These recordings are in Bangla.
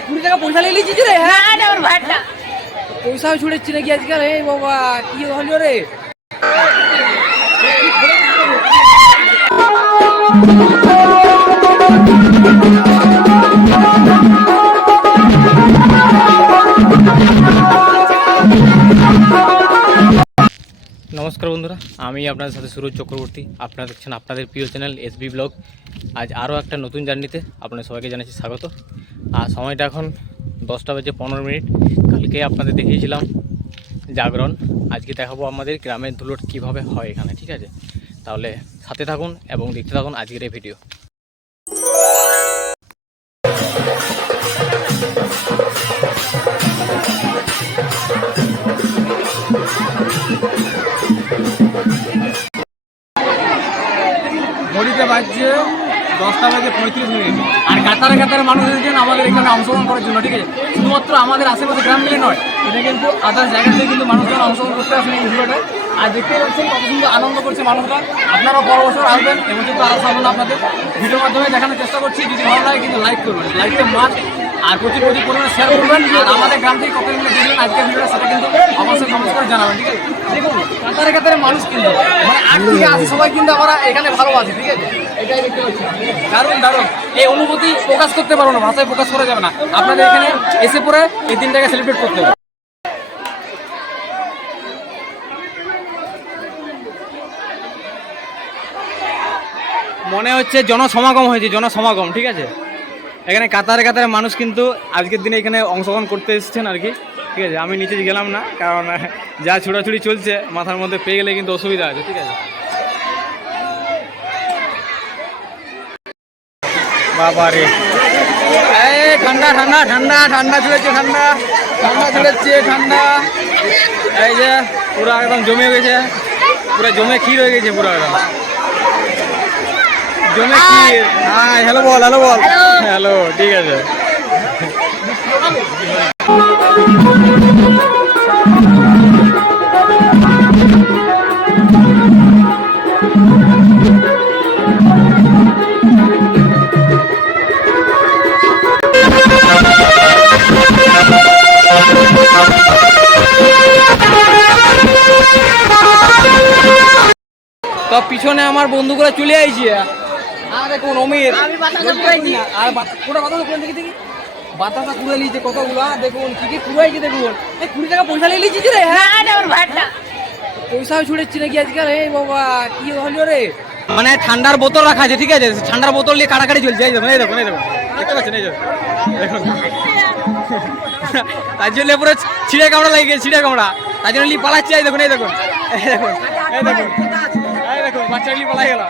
কুড়ি টাকা পয়সা নিয়ে লিখেছিস রে হ্যাঁ? আমার ভাইটা পয়সাও ছুড়েছি নাকি আজকাল? এই বাবা কি হলো রে? নমস্কার বন্ধুরা, আমি আপনাদের সাথে সুরজ চক্রবর্তী। আপনারা দেখছেন আপনাদের প্রিয় চ্যানেল এসবি ব্লগ। আজ আরও একটা নতুন জার্নিতে আপনাদের সবাইকে জানাচ্ছি স্বাগত। আর সময়টা এখন দশটা বেজে পনেরো মিনিট। কালকে আপনাদের দেখিয়েছিলাম জাগরণ। আজকে দেখাবো আমাদের গ্রামের ধুলোট কীভাবে হয় এখানে, ঠিক আছে? তাহলে সাথে থাকুন এবং দেখতে থাকুন আজকের এই ভিডিও। দশটা বাজে পঁয়ত্রিশ মিনিট। আর কাতারে কাতারে মানুষ এসেছেন আমাদের এখানে অংশগ্রহণ করার জন্য, ঠিক আছে? শুধুমাত্র আমাদের আশেপাশে গ্রাম মিলে নয়, এটা কিন্তু আদার্স জায়গা থেকে কিন্তু মানুষজন অংশগ্রহণ করতে আসেন এই ভিডিওটা আর দেখতে পাচ্ছেন কত সুন্দর আনন্দ করছে মানুষরা। আপনারাও বড় বছর আসবেন এবং কিন্তু আরও সামনে আপনাদের ভিডিওর মাধ্যমে দেখানোর চেষ্টা করছি। যদি ভালো লাগে কিন্তু লাইক করবেন। লাইকটা মাস্ট আর প্রচুর প্রচুর পরিমাণে শেয়ার করবেন। আমাদের গ্রাম থেকে কত মিনিট দেখবেন আজকের ভিডিওটা, সেটা কিন্তু অবশ্যই কমেন্ট করে জানাবেন, ঠিক আছে? দেখুন, কাতারে কাতারে মানুষ কিন্তু মানে আট সবাই কিন্তু আমরা এখানে ভালোবাসি, ঠিক আছে? দারুণ দারুণ। এই অনুভূতি প্রকাশ করতে পারব না, ভাষায় প্রকাশ করা যাবে না। আপনাদের এখানে এসে পরে এই দিনটাকে সেলিব্রেট করতে হবে। মনে হচ্ছে জনসমাগম হয়েছে, জনসমাগম, ঠিক আছে? এখানে কাতারে কাতারে মানুষ কিন্তু আজকের দিনে এখানে অংশগ্রহণ করতে এসেছেন আর কি। ঠিক আছে, আমি নিচে গেলাম না, কারণ যা ছোড়াছুড়ি চলছে, মাথার মধ্যে পেয়ে গেলে কিন্তু অসুবিধা আছে, ঠিক আছে? বাবা রে এই ঠান্ডা ঠান্ডা ঠান্ডা ঠান্ডা চলেছে ঠান্ডা। ঠান্ডা চলেছে ঠান্ডা। এই যে পুরো একদম জমে গেছে। পুরো জমে ক্ষীর হয়ে গেছে পুরো একদম। জমে ক্ষীর। হ্যাঁ হ্যালো বল হ্যালো বল। হ্যালো ঠিক আছে। তো পিছনে আমার বন্ধুগুলো চলে আইছে। আর দেখুন অমির আর বাত- পুরো বাতাসা দেখি দেখি? বাতাসা কুড়ে নিয়েছে কতগুলা? দেখুন কি কি কুড়াইছে দেখুন। এই কুড়ি টাকা পয়সা নিয়ে লিখেছিস রে হ্যাঁ? ভাইটা পয়সাও ছুড়েছি নাকি আজকাল এই বাবা কি হলো রে? মানে ঠান্ডার বোতল রাখা আছে ঠিক আছে? ঠান্ডার বোতল নিয়ে কাড়াকাড়ি চলছে এই দেখুন এই দেখুন এই দেখুন। দেখতে পাচ্ছেন এই দেখুন। তার জন্য পুরো ছিঁড়ে কামড়া লাগে ছিঁড়ে কামড়া। তার জন্য লি পালাচ্ছে এই দেখুন এই দেখুন এই দেখুন এই দেখুন। এই দেখুন বাচ্চা লি পালাই গেল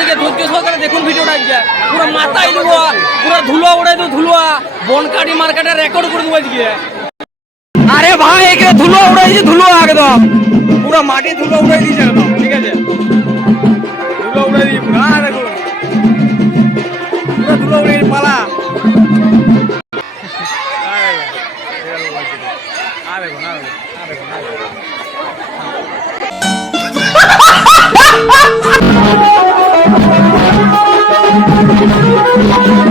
আপনাদেরকে ধৈর্য সহকারে দেখুন ভিডিওটা আজকে। পুরো মাথায় লুয়া পুরো ধুলো উড়ে দেবো ধুলোয়া। বনকাটি মার্কেটে রেকর্ড করে দেবো আজকে। আরে ভাই এখানে ধুলো উড়াইছে ধুলো একদম। পুরো মাটি ধুলো উড়াই দিয়েছে একদম, ঠিক আছে? ধুলো উড়াই দিয়ে পুরো আর Thank you.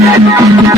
Thank you.